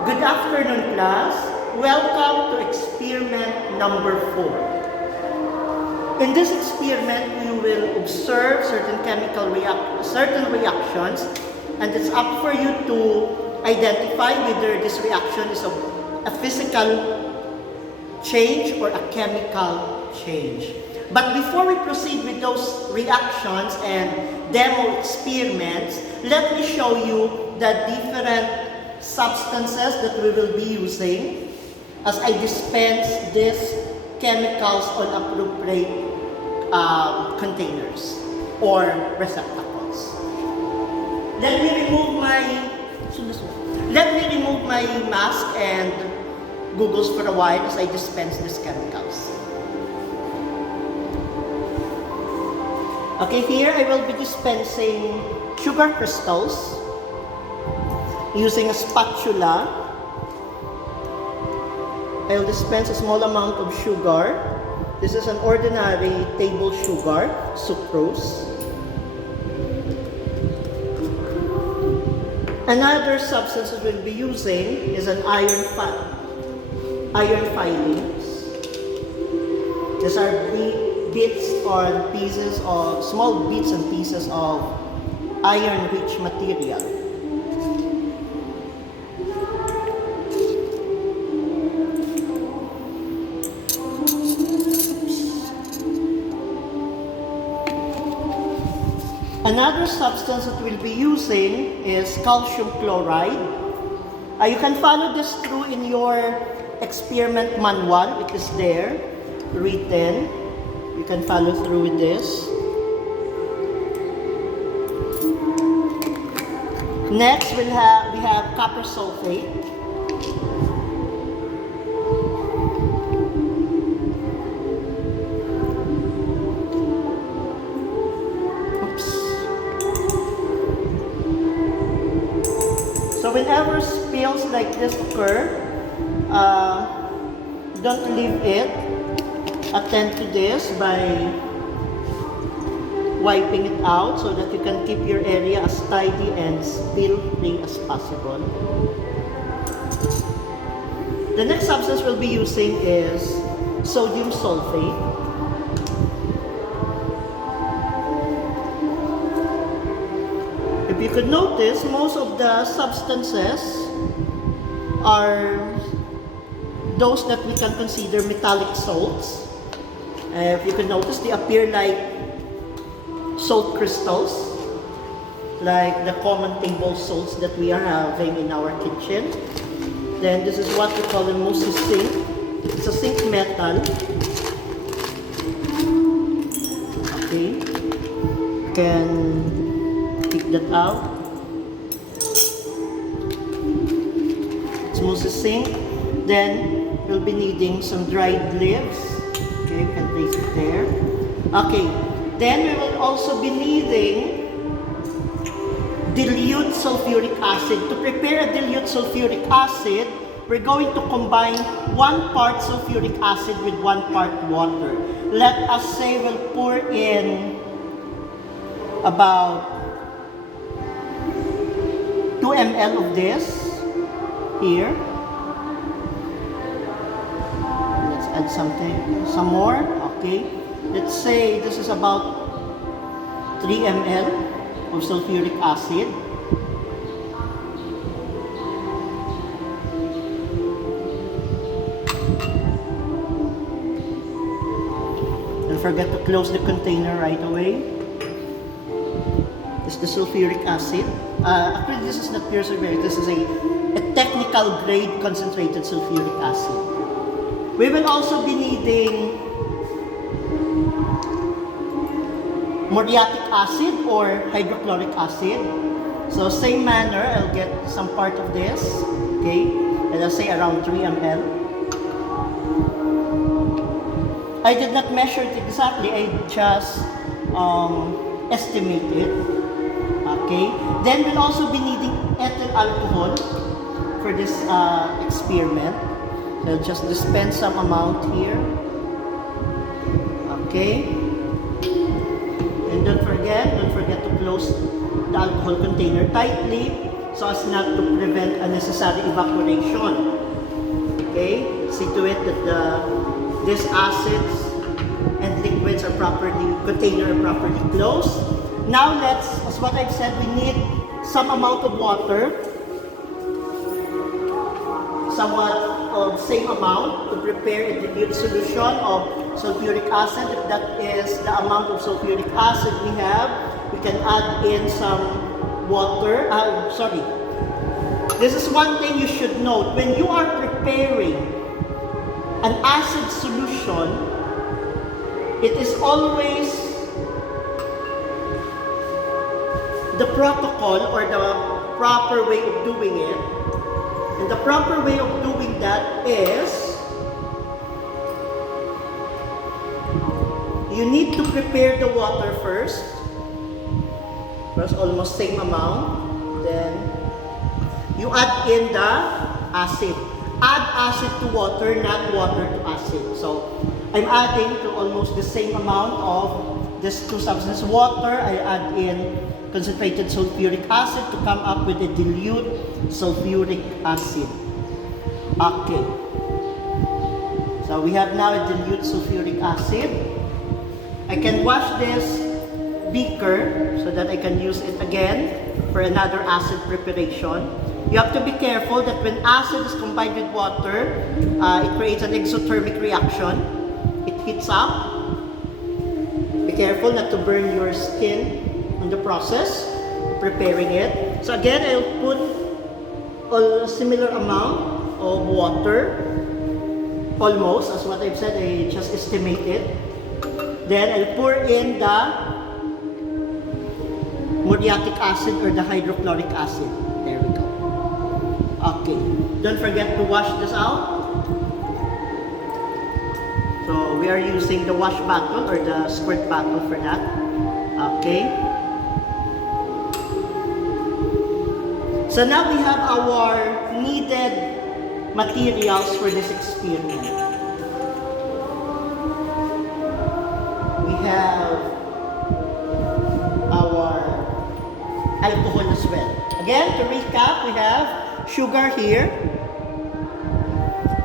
Good afternoon, class. Welcome to experiment number 4. In this experiment, we will observe certain reactions, and it's up for you to identify whether this reaction is a physical change or a chemical change. But before we proceed with those reactions and demo experiments, let me show you the different substances that we will be using as I dispense these chemicals on appropriate containers or receptacles. Let me remove my mask and goggles for a while as I dispense these chemicals. Okay, here I will be dispensing sugar crystals using a spatula. I'll dispense a small amount of sugar. This is an ordinary table sugar, sucrose. Another substance that we'll be using is an iron filings. These are bits or pieces of small bits and pieces of iron-rich material. Another substance that we'll be using is calcium chloride. You can follow this through in your experiment manual. It is there, written. You can follow through with this. Next, we have copper sulfate. So whenever spills like this occur, don't leave it. Attend to this by wiping it out so that you can keep your area as tidy and spill-free as possible. The next substance we'll be using is sodium sulfate. If you could notice, most of the substances are those that we can consider metallic salts. If you can notice, they appear like salt crystals, like the common table salts that we are having in our kitchen. Then this is what we call the Moses zinc. It's a zinc metal. Okay, can pick that out. It's Moses zinc. Then we'll be needing some dried leaves. Okay, we can place it there. Okay, then we will also be needing dilute sulfuric acid. To prepare a dilute sulfuric acid, we're going to combine 1 part sulfuric acid with 1 part water. Let us say we'll pour in about 2 ml of this here. Add some more. Okay, let's say this is about 3 ml of sulfuric acid. Don't forget to close the container right away. This is the sulfuric acid. Actually, this is not pure sulfuric. This is a technical grade concentrated sulfuric acid. We will also be needing muriatic acid or hydrochloric acid. So same manner, I'll get some part of this. Okay, let us say around 3 ml. I did not measure it exactly, I just estimate it. Okay, then we'll also be needing ethyl alcohol for this experiment. So just dispense some amount here. Okay. And don't forget to close the alcohol container tightly so as not to prevent unnecessary evaporation. Okay, see to it that these acids and liquids are container are properly closed. Now let's, as what I've said, we need some amount of water, somewhat of same amount to prepare a dilute solution of sulfuric acid. If that is the amount of sulfuric acid we have, we can add in some water. This is one thing you should note. When you are preparing an acid solution, it is always the protocol or the proper way of doing it. And the proper way of doing that is you need to prepare the water first. First, almost same amount. Then you add in the acid. Add acid to water, not water to acid. So I'm adding to almost the same amount of these two substances. Water, I add in concentrated sulfuric acid to come up with a dilute sulfuric acid. Okay. So we have now a dilute sulfuric acid. I can wash this beaker so that I can use it again for another acid preparation. You have to be careful that when acid is combined with water, it creates an exothermic reaction. It heats up. Be careful not to burn your skin in the process preparing it. So again, I'll put a similar amount of water, almost as what I've said. I just estimate it. Then I'll pour in the muriatic acid or the hydrochloric acid. There we go. Okay, don't forget to wash this out. So we are using the wash bottle or the squirt bottle for that. Okay. So now we have our needed materials for this experiment. We have our alcohol as well. Again, to recap, we have sugar here.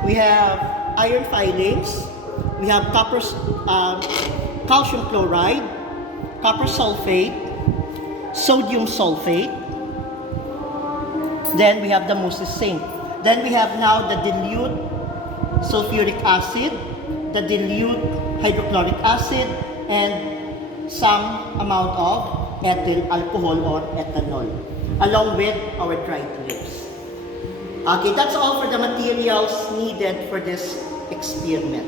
We have iron filings. We have calcium chloride, copper sulfate, sodium sulfate. Then we have the Moses zinc. Then we have now the dilute sulfuric acid, the dilute hydrochloric acid, and some amount of ethyl alcohol or ethanol, along with our dried grapes. Okay, that's all for the materials needed for this experiment.